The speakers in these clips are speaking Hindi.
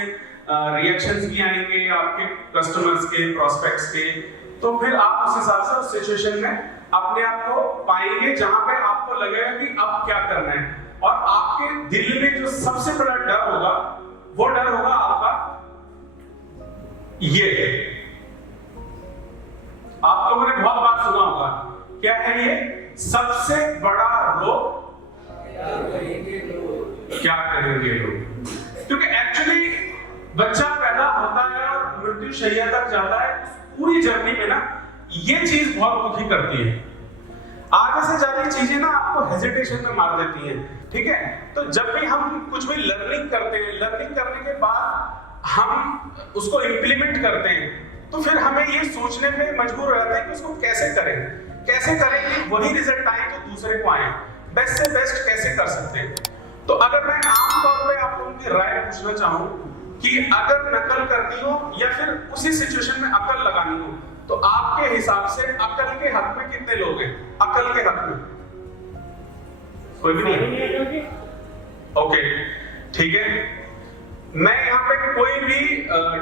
में रिएक्शंस भी आएंगे आपके कस्टमर्स के, प्रोस्पेक्ट्स के, तो फिर आप उस हिसाब से उस सिचुएशन में अपने आप को पाएंगे जहां पे आपको लगेगा कि अब क्या करना है। और आपके दिल में जो सबसे बड़ा डर होगा वो डर होगा आपका ये, आप लोगों ने बहुत बार सुना होगा, क्या है ये? सबसे बड़ा रोग क्या करेंगे लोग। क्योंकि एक्चुअली बच्चा पैदा होता है और मृत्यु शैया तक जाता है, पूरी जर्नी में ना ये चीज बहुत दुखी करती है। आगे से ज्यादा चीजें ना आपको हेजिटेशन में मार देती हैं, ठीक है। तो जब भी हम कुछ भी लर्निंग करते हैं, लर्निंग करने के बाद हम उसको इंप्लीमेंट करते हैं, तो फिर हमें ये सोचने पे मजबूर हो जाते हैं कि उसको कैसे करें कि वही रिजल्ट आए जो दूसरे को आए, बेस्ट से बेस्ट कैसे कर सकते हैं। तो अगर मैं आमतौर पे आप लोगों की राय पूछना चाहूँ कि अगर नकल करनी हो या फिर उसी सिचुएशन में अकल लगानी हो, तो आपके हिसाब से अकल के हक में कितने लोग हैं? अकल के हक में कोई भी नहीं? ओके, ठीक है। मैं यहाँ पे कोई भी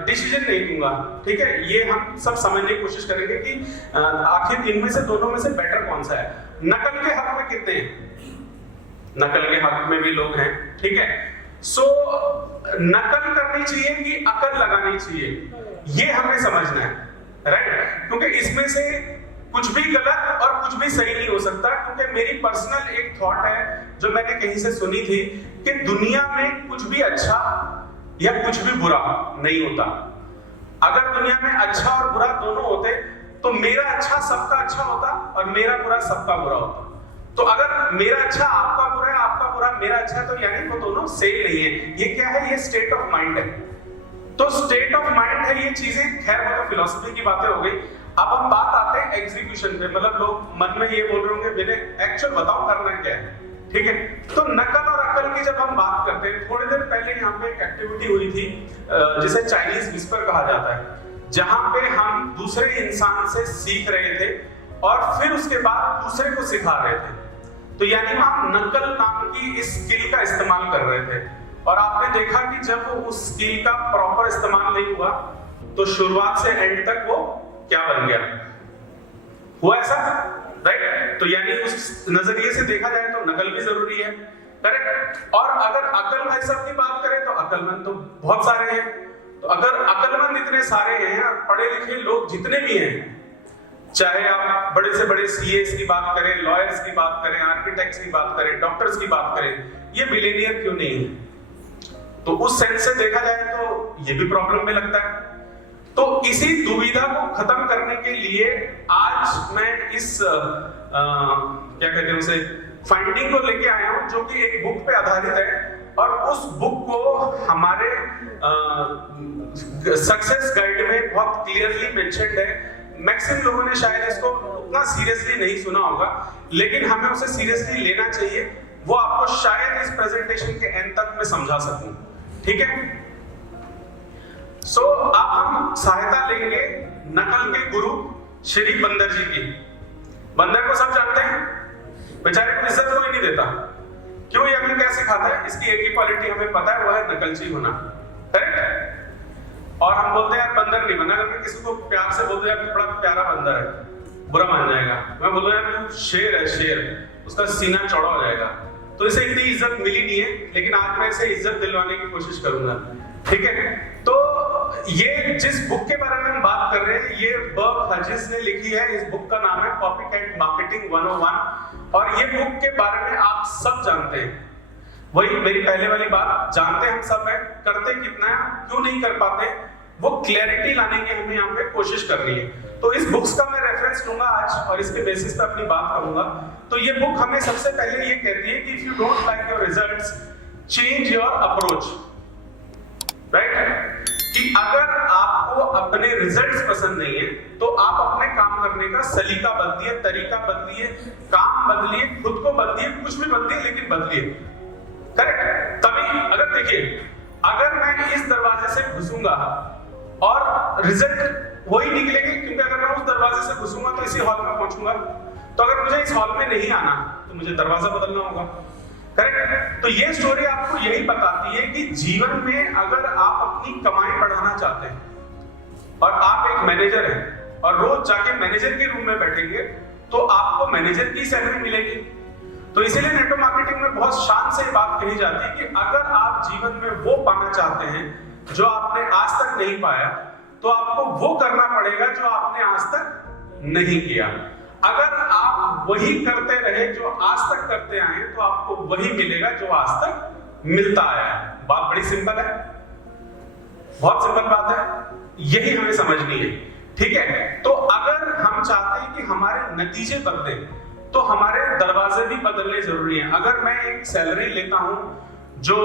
डिसीजन नहीं दूंगा, ठीक है। ये हम सब समझने की कोशिश करेंगे कि आखिर इनमें से दोनों में से बेटर कौन सा है। नकल के हक में कितने हैं? नकल के हक में भी लोग हैं, ठीक है। सो नकल करनी चाहिए कि अकल लगानी चाहिए, ये हमें समझना है, राइट। क्योंकि इसमें से कुछ भी गलत और कुछ भी सही नहीं हो सकता। क्योंकि मेरी पर्सनल एक थॉट है जो मैंने कहीं से सुनी थी कि दुनिया में कुछ भी अच्छा या कुछ भी बुरा नहीं होता। अगर दुनिया में अच्छा और बुरा दोनों होते तो मेरा अच्छा सबका अच्छा होता और मेरा बुरा सबका बुरा होता। तो अगर मेरा अच्छा आपका बुरा है, आपका बुरा मेरा अच्छा है, तो यानी वो दोनों सेम नहीं है। ये क्या है? ये स्टेट ऑफ माइंड है। तो स्टेट ऑफ माइंड है ये चीजें, खैर वो तो फिलॉसफी की बातें हो गई। अब हम बात आते हैं एग्जीक्यूशन पे। मतलब लोग मन में ये बोल रहे होंगे, मैंने एक्चुअल बताओ करना क्या है, ठीक है। तो नकल और अकल की जब हम बात करते हैं, थोड़ी देर पहले यहाँ पे एक एक्टिविटी हुई थी जिसे चाइनीज विस्पर कहा जाता है, जहां पे हम दूसरे इंसान से सीख रहे थे और फिर उसके बाद दूसरे को सिखा रहे थे। तो यानी हम नकल नाम की इस स्किल का इस्तेमाल कर रहे थे। और आपने देखा कि जब वो उस स्किल का प्रॉपर इस्तेमाल नहीं हुआ तो शुरुआत से एंड तक वो क्या बन गया? हुआ ऐसा, राइट। तो यानी उस नजरिए से देखा जाए तो नकल भी जरूरी है, करेक्ट। और अगर अकल भाई साहब की बात करें तो अकलमंद तो बहुत सारे हैं। तो अगर अकलमंद इतने सारे हैं और पढ़े लिखे लोग जितने भी हैं, चाहे आप बड़े से बड़े सीएस की बात करें, लॉयर्स की बात करें, आर्किटेक्ट्स की बात करें, डॉक्टर्स की बात करें, ये बिलियनियर क्यों नहीं है? तो उस सेंस से देखा जाए तो ये भी प्रॉब्लम में लगता है। तो इसी दुविधा को खत्म करने के लिए आज मैं इस क्या कहते हैं उसे, फाइंडिंग को लेके आया हूं, जो कि एक बुक पे आधारित है। और उस बुक को हमारे सक्सेस गाइड में बहुत क्लियरली मेंशन्ड है। मैक्सिमम लोगों ने शायद इसको उतना सीरियसली नहीं सुना होगा, लेकिन हमें उसे सीरियसली लेना चाहिए। वो आपको शायद इस प्रेजेंटेशन के एंड तक मैं समझा सकूं, ठीक है। अब हम सहायता लेंगे नकल के गुरु श्री बंदर जी की। बंदर को सब जानते हैं, बेचारे को इज्जत कोई नहीं देता। क्यों? ये हमें क्या सिखाता है? इसकी एक ही क्वालिटी हमें पता है, वो है नकलची होना, करेक्ट। और हम बोलते हैं यार बंदर नहीं बना। अगर मैं किसी को प्यार से बोलते यार बड़ा प्यारा बंदर है, बुरा मान जाएगा। मैं बोलूं यार शेर है, शेर, उसका सीना चौड़ा हो जाएगा। तो इसे इतनी इज्जत मिली नहीं है, लेकिन आज मैं इसे इज्जत दिलवाने की कोशिश करूंगा, ठीक है। तो ये जिस बुक के बारे में हम बात कर रहे हैं, ये बर्क हजिस ने लिखी है। इस बुक का नाम है कॉपीकैट मार्केटिंग 101। और ये बुक के बारे में आप सब जानते हैं। वही मेरी पहले वाली बात, जानते हम सब है, करते कितना है, क्यों नहीं कर पाते, वो क्लैरिटी लाने की हमें यहाँ पे कोशिश करनी है। तो इस बुक्स का मैं रेफरेंस लूंगा आज और इसके बेसिस पे अपनी बात करूंगा। तो ये बुक हमें सबसे पहले ये कहती है कि if you don't like your results, change your approach, right. कि अगर आपको अपने रिजल्ट्स पसंद नहीं है तो आप अपने काम करने का सलीका बदलिए, तरीका बदलिए, काम बदलिए, खुद को बदलिए, कुछ भी बदलिए, लेकिन बदलिए, करेक्ट। तभी अगर देखिए, अगर मैं इस दरवाजे से घुसूंगा और रिजल्ट वही निकलेगी, क्योंकि अगर मैं उस दरवाजे से घुसूंगा तो इसी हॉल में पहुंचूंगा। तो अगर मुझे इस हॉल में नहीं आना तो मुझे दरवाजा बदलना होगा, करेक्ट? तो ये स्टोरी आपको यही बताती है कि जीवन में अगर आप अपनी कमाई बढ़ाना चाहते हैं और आप एक मैनेजर हैं और रोज जाके मैनेजर के रूम में बैठेंगे तो आपको मैनेजर की सैलरी मिलेगी। तो इसीलिए नेटवर्क मार्केटिंग में बहुत शान से बात कही जाती है कि अगर आप जीवन में वो पाना चाहते हैं जो आपने आज तक नहीं पाया, तो आपको वो करना पड़ेगा जो आपने आज तक नहीं किया। अगर आप वही करते रहे जो आज तक करते आए तो आपको वही मिलेगा जो आज तक मिलता आया है। बात बड़ी सिंपल है, बहुत सिंपल बात है, यही हमें समझनी है। ठीक है, तो अगर हम चाहते हैं कि हमारे नतीजे बदले तो हमारे दरवाजे भी बदलने जरूरी हैं। अगर मैं एक सैलरी लेता हूं जो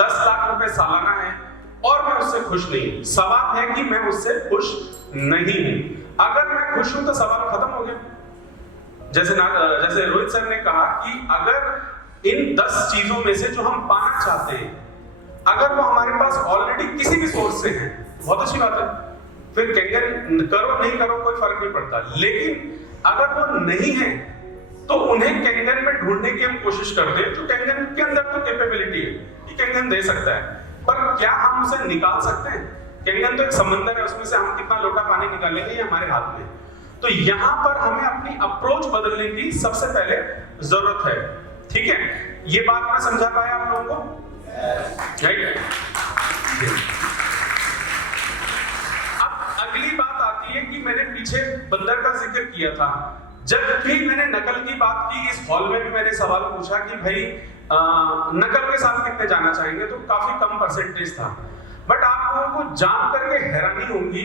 10 लाख रुपए सालाना है और मैं उससे खुश नहीं हूं, सवाल है कि मैं उससे खुश नहीं हूं। अगर मैं खुश हूं तो सवाल खत्म हो गया। जैसे रोहित सर ने कहा कि अगर इन 10 चीजों में से जो हम पाना चाहते हैं अगर वो हमारे पास ऑलरेडी किसी भी सोर्स से है, बहुत अच्छी बात है, फिर कैंगन करो नहीं करो कोई फर्क नहीं पड़ता। लेकिन अगर वो नहीं है तो उन्हें कैंगन में ढूंढने की हम कोशिश करते हैं। तो कैंगन के अंदर तो कैपेबिलिटी है कि कैंगन दे सकता है, पर क्या हम उसे निकाल सकते हैं? कैंगन तो एक समंदर है, उसमें से हम कितना लोटा पानी निकालेंगे ये हमारे हाथ में। तो यहां पर हमें अपनी अप्रोच बदलने की सबसे पहले जरूरत है। ठीक है, ये बात मैं समझा पाया आप लोगों को? अब अगली बात आती है कि मैंने पीछे बंदर का जिक्र किया था। जब भी मैंने नकल की बात की, इस हॉल में भी मैंने सवाल पूछा कि भाई नकल के साथ कितने जाना चाहेंगे, तो काफी कम परसेंटेज था। बट आप लोगों को जान करके हैरानी होगी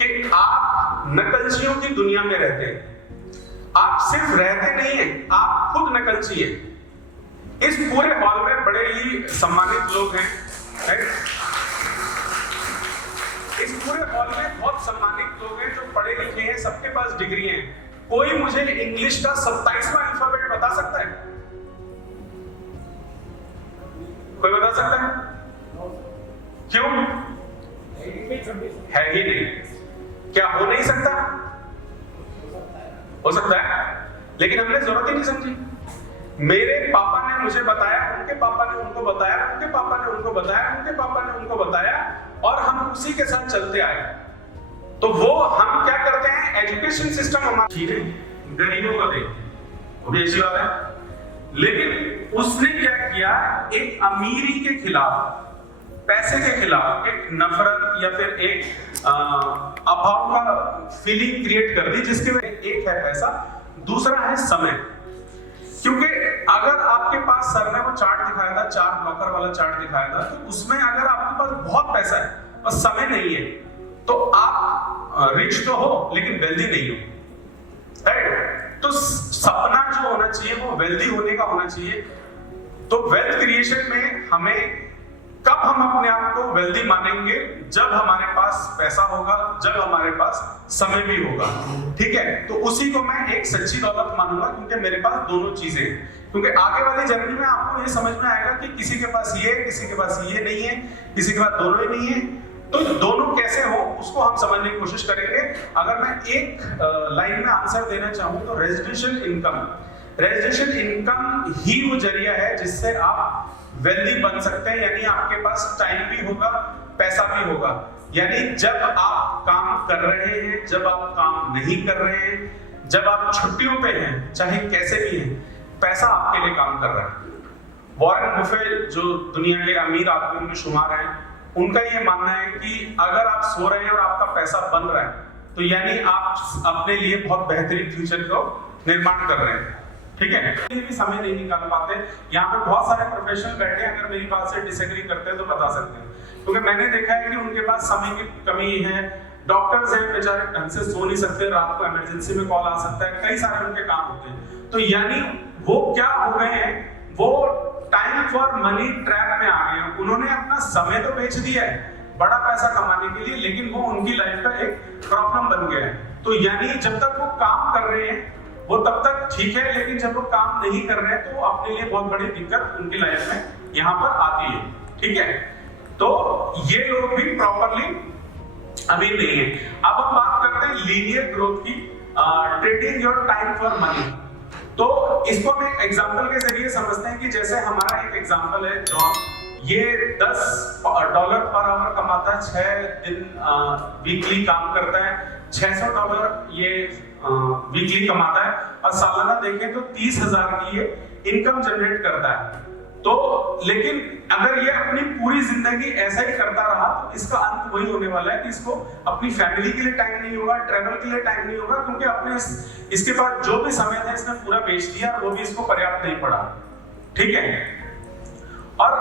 कि आप नकलचियों की दुनिया में रहते हैं। आप सिर्फ रहते नहीं हैं, आप खुद नकलची हैं। इस पूरे हॉल में बड़े ही सम्मानित लोग हैं, इस पूरे हॉल में बहुत सम्मानित लोग हैं जो पढ़े लिखे हैं, सबके पास डिग्री हैं। कोई मुझे इंग्लिश का 27वां अल्फाबेट बता सकता है? कोई बता सकता है? क्यों? है ही नहीं। क्या हो नहीं सकता? हो सकता है, लेकिन हमने जरूरत ही नहीं समझी। मेरे पापा ने मुझे बताया, उनके पापा ने उनको बताया, उनके पापा ने उनको बताया, उनके पापा ने उनको बताया, और हम उसी के साथ चलते आए। तो वो हम क्या करते हैं, एजुकेशन सिस्टम हमारा ठीक है, गरीबों को दे, वो भी अच्छी बात है। लेकिन उसने क्या किया, एक अमीरी के खिलाफ, पैसे के खिलाफ एक नफरत या फिर एक अभाव का फीलिंग क्रिएट कर दी, जिसके वजह एक है पैसा, दूसरा है समय। क्योंकि अगर आपके पास सर ने वो चार्ट दिखाया था, 4 ब्लॉकर वाला चार्ट दिखाया था, तो उसमें अगर आपके पास बहुत पैसा है और समय नहीं है तो आप रिच तो हो लेकिन वेल्दी नहीं हो, राइट? तो सपना जो होना चाहिए वो वेल्दी होने का होना चाहिए। तो वेल्थ क्रिएशन में हमें कब हम अपने आप को वेल्दी मानेंगे, जब हमारे पास पैसा होगा, जब हमारे पास समय भी होगा। ठीक है, तो उसी को मैं एक सच्ची दौलत मानूंगा, क्योंकि मेरे पास दोनों चीजें हैं। क्योंकि आगे वाली जर्नी में आपको ये समझ में आएगा कि किसी के पास ये है, किसी के पास ये नहीं है, किसी के पास दोनों ही नहीं है। तो दोनों कैसे हो उसको हम समझने की कोशिश करेंगे। अगर मैं एक लाइन में आंसर देना चाहूं तो रेजिडेंशियल इनकम ही वो जरिया है जिससे आप वेल्दी बन सकते हैं। यानी आपके पास टाइम भी होगा, पैसा भी होगा। यानी जब आप काम कर रहे हैं, जब आप काम नहीं कर रहे हैं, जब आप छुट्टियों पे हैं, चाहे कैसे भी हैं, पैसा आपके लिए काम कर रहा है। वॉरेन बफेट जो दुनिया के अमीर आदमियों में शुमार हैं, उनका ये मानना है कि अगर आप सो रहे हैं और आपका पैसा बन रहा है तो यानी आप अपने लिए बहुत बेहतरीन फ्यूचर को निर्माण कर रहे हैं। ठीक है, भी समय नहीं निकाल पाते। यहाँ पे बहुत सारे प्रोफेशनल बैठे हैं, अगर मेरी बात से डिसएग्री करते हैं तो बता सकते हैं, क्योंकि मैंने देखा है कि उनके पास समय की कमी है। डॉक्टर्स हैं बेचारे, ढंग से सो नहीं सकते, रात को इमरजेंसी में कॉल आ सकता है, कई सारे उनके काम होते हैं। तो यानी वो क्या हो गए हैं, वो टाइम फॉर मनी ट्रैप में आ गए हैं। उन्होंने अपना समय तो बेच दिया है बड़ा पैसा कमाने के लिए, लेकिन वो उनकी लाइफ का एक प्रॉब्लम बन गया है। तो यानी जब तक वो काम कर रहे हैं वो तब तक ठीक है, लेकिन जब वो काम नहीं कर रहे हैं तो अपने लिए बहुत बड़ी दिक्कत उनकी लाइफ में यहाँ पर आती है। ठीक है, तो ये लोग भी प्रॉपरली अमीर नहीं है। अब हम बात करते हैं लीनियर ग्रोथ की, trading your time for money. तो इसको हम एक एग्जांपल के जरिए समझते हैं कि जैसे हमारा एक एग्जांपल है जॉन, ये $10 पर आवर कमाता है, 6 दिन वीकली काम करता है, $600 ये वीकली कमाता है और सालाना देखें तो 30,000 की ये इनकम जनरेट करता है। तो लेकिन अगर ये अपनी पूरी जिंदगी ऐसा ही करता रहा तो इसका अंत वही होने वाला है कि इसको अपनी फैमिली के लिए टाइम नहीं होगा, ट्रैवल के लिए टाइम नहीं होगा, क्योंकि अपने इसके पास जो भी समय था इसने पूरा बेच दिया, वो भी इसको पर्याप्त नहीं पड़ा। ठीक है, और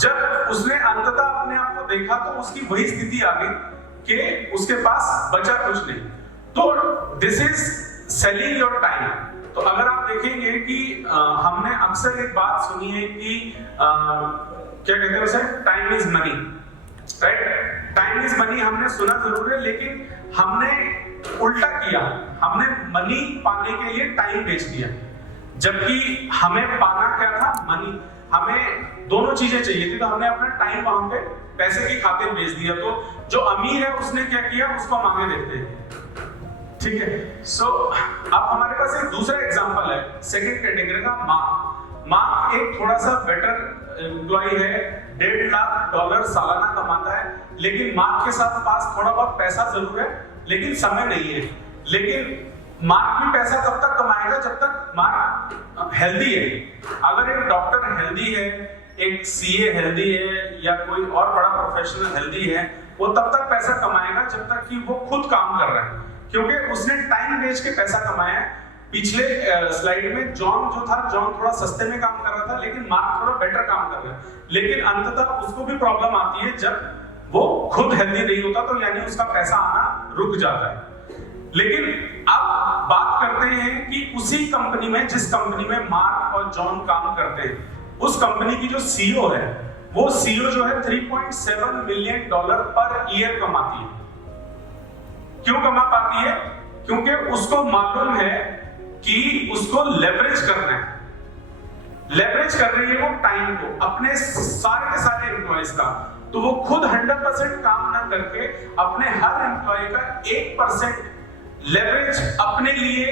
जब उसने अंततः अपने आप को देखा तो उसकी वही स्थिति आ गई कि उसके पास बचा कुछ नहीं। तो this is selling your time. तो अगर आप देखेंगे कि हमने अक्सर एक बात सुनी है कि क्या कहते हैं उसे, time is money, right? Time is money हमने सुना जरूर है, लेकिन हमने उल्टा किया, हमने मनी पाने के लिए टाइम बेच दिया, जबकि हमें पाना क्या था? मनी। हमें दोनों चीजें चाहिए थी, तो हमने अपना टाइम वहां पे पैसे की खातिर बेच दिया। तो जो अमीर है उसने क्या किया, उसको हम आगे देखते हैं। ठीक है, सो अब हमारे पास एक दूसरा एग्जांपल है सेकंड कैटेगरी का, मार्क एक थोड़ा सा बेटर एम्प्लॉय है, $1.5 लाख सालाना कमाता है, लेकिन मार्क के साथ पास थोड़ा बहुत पैसा जरूर है लेकिन समय नहीं है। लेकिन मार्क भी पैसा तब तक कमाएगा जब तक मार्क हेल्दी है। अगर एक डॉक्टर हेल्दी है, एक सीए हेल्दी है, या कोई और बड़ा प्रोफेशनल हेल्दी है, वो तब तक पैसा कमाएगा जब तक कि वो खुद काम कर रहा है, क्योंकि उसने टाइम बेच के पैसा कमाया है। पिछले स्लाइड में जॉन जो था, जॉन थोड़ा सस्ते में काम कर रहा था, लेकिन मार्क थोड़ा बेटर काम कर रहा है, लेकिन अंततः उसको भी प्रॉब्लम आती है जब वो खुद हेल्दी नहीं होता, तो यानी उसका पैसा आना रुक जाता है। लेकिन अब बात करते हैं कि उसी कंपनी में, जिस कंपनी में मार्क और जॉन काम करते हैं, उस कंपनी की जो सीईओ है, वो सीईओ जो है $3.7 मिलियन पर ईयर कमाती है। क्यों कमा पाती है? क्योंकि उसको मालूम है कि उसको लेवरेज करना है। लेवरेज कर रही है वो टाइम को, अपने सारे के सारे एम्प्लॉइज का। तो वो खुद 100% काम ना करके अपने हर एम्प्लॉय का 1% लेवरेज अपने लिए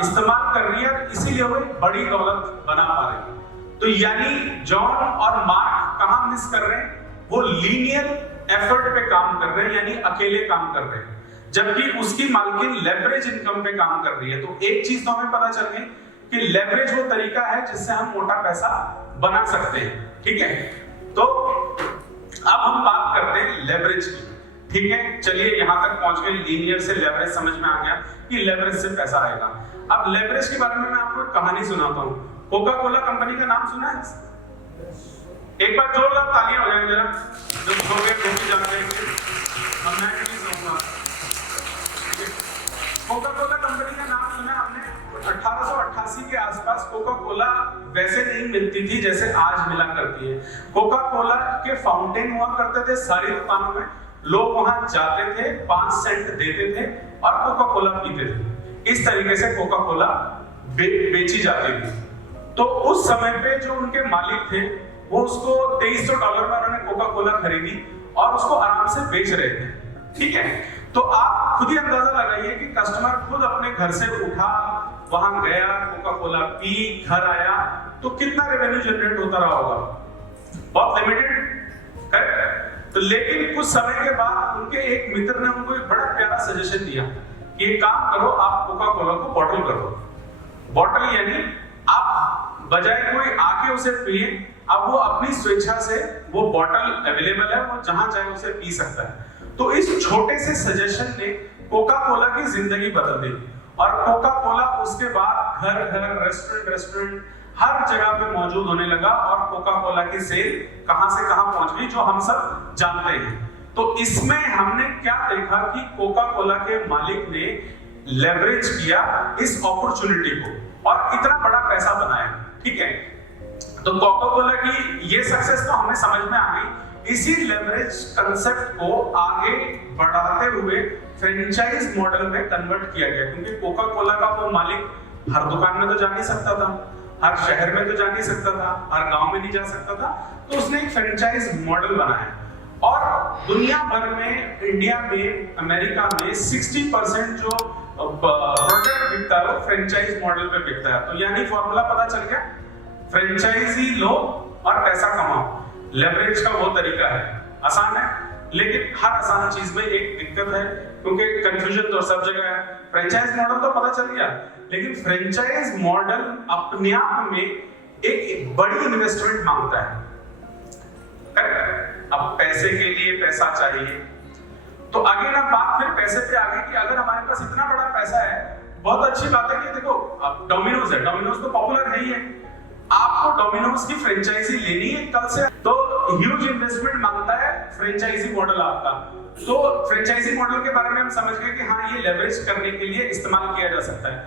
इस्तेमाल कर रही है, इसीलिए वो बड़ी दौलत बना पा रही है। तो यानी जॉन और मार्क कहां मिस कर रहे हैं? वो लीनियर एफर्ट पे काम कर रहे हैं, यानी अकेले काम कर रहे हैं, जबकि उसकी मालकिन लेवरेज इनकम पे काम कर रही है। तो एक चीज तो हमें पता चल गई कि लेवरेज वो तरीका है जिससे हम मोटा पैसा बना सकते हैं। ठीक है, तो अब हम बात करते हैं लेवरेज की। ठीक है, चलिए यहां तक पहुंच गए, लीनियर से लेवरेज समझ में आ गया कि लेवरेज से पैसा आएगा। अब लेवरेज के बारे में मैं आपको एक कहानी सुनाता हूं। कोका कोला कंपनी का नाम सुना है? एक बार जोरदार तालियां हो जाए जरा, जो सो गए वो भी जानते हैं, और मैं भी सोऊंगा। कोका कोला कंपनी का नाम सुना हमने। 1888 के आसपास कोका कोला वैसे नहीं मिलती थी जैसे आज मिला करती है। कोका कोला के फाउंटेन हुआ करते थे सारी दुकानों में, लोग वहां जाते थे, 5 सेंट देते थे और कोका कोला पीते थे। इस तरीके से कोका कोला बेची जाती थी। तो उस समय पे जो उनके मालिक थे, वो उसको $2300 में उन्होंने कोका कोला खरीदी और उसको आराम से बेच रहे थे। ठीक है, तो आप खुद ही अंदाजा लगाइए कि कस्टमर खुद अपने घर से उठा, वहां गया, कोका कोला पी, घर आया, तो कितना रेवेन्यू जनरेट होता रहा होगा? बहुत लिमिटेड, करेक्ट? तो लेकिन कुछ समय के बाद उनके एक मित्र ने उनको एक बड़ा प्यारा सजेशन दिया कि एक काम करो, आप कोका कोला को बॉटल कर दो। बॉटल यानी आप बजाय कोई आके उसे पिए, अब वो अपनी स्वेच्छा से, वो बॉटल अवेलेबल है, वो जहां चाहे उसे पी सकता है। तो इस छोटे से सजेशन ने कोका कोला की जिंदगी बदल दी, और कोका कोला उसके बाद घर घर, रेस्टोरेंट हर जगह पे मौजूद होने लगा, और कोका कोला की सेल कहां से कहां पहुंच गई जो हम सब जानते हैं। तो इसमें हमने क्या देखा कि कोका कोला के मालिक ने लेवरेज किया इस अपॉर्चुनिटी को और इतना बड़ा पैसा बनाया। ठीक है, तो कोका कोला की ये सक्सेस तो हमें समझ में आ गई। इसी लेवरेज कंसेप्ट को आगे बढ़ाते हुए फ्रेंचाइज मॉडल में कन्वर्ट किया गया, क्योंकि कोका कोला का वो मालिक हर दुकान में तो जा नहीं सकता था, हर शहर में तो जा नहीं सकता था, हर गांव में नहीं जा सकता था, तो उसने एक फ्रेंचाइज मॉडल बनाया। और दुनिया भर में, इंडिया में, अमेरिका में 60% जो प्रोडक्ट बिकता है वो फ्रेंचाइज मॉडल पे बिकता है। तो यानी फॉर्मूला पता चल गया, फ्रेंचाइजी लो और पैसा कमाओ। लेवरेज का वो तरीका है, आसान है, लेकिन हर आसान चीज में एक दिक्कत है, क्योंकि कंफ्यूजन तो सब जगह है। फ्रेंचाइज मॉडल तो पता चल गया, लेकिन फ्रेंचाइज मॉडल अपने आप में एक बड़ी इन्वेस्टमेंट मांगता है। करेक्ट? अब पैसे के लिए पैसा चाहिए, तो आगे ना बात फिर पैसे पे आ गई कि अगर हमारे पास इतना बड़ा पैसा है, बहुत अच्छी बात है कि देखो अब डोमिनोज है, डोमिनोज तो पॉपुलर है ही है, आपको डोमिनोज की फ्रेंचाइजी लेनी है कल से, तो ह्यूज इन्वेस्टमेंट मांगता है फ्रेंचाइजी मॉडल आपका। तो फ्रेंचाइजी मॉडल के बारे में हम समझ गए कि हाँ, ये लेवरेज करने के लिए इस्तेमाल किया जा सकता है।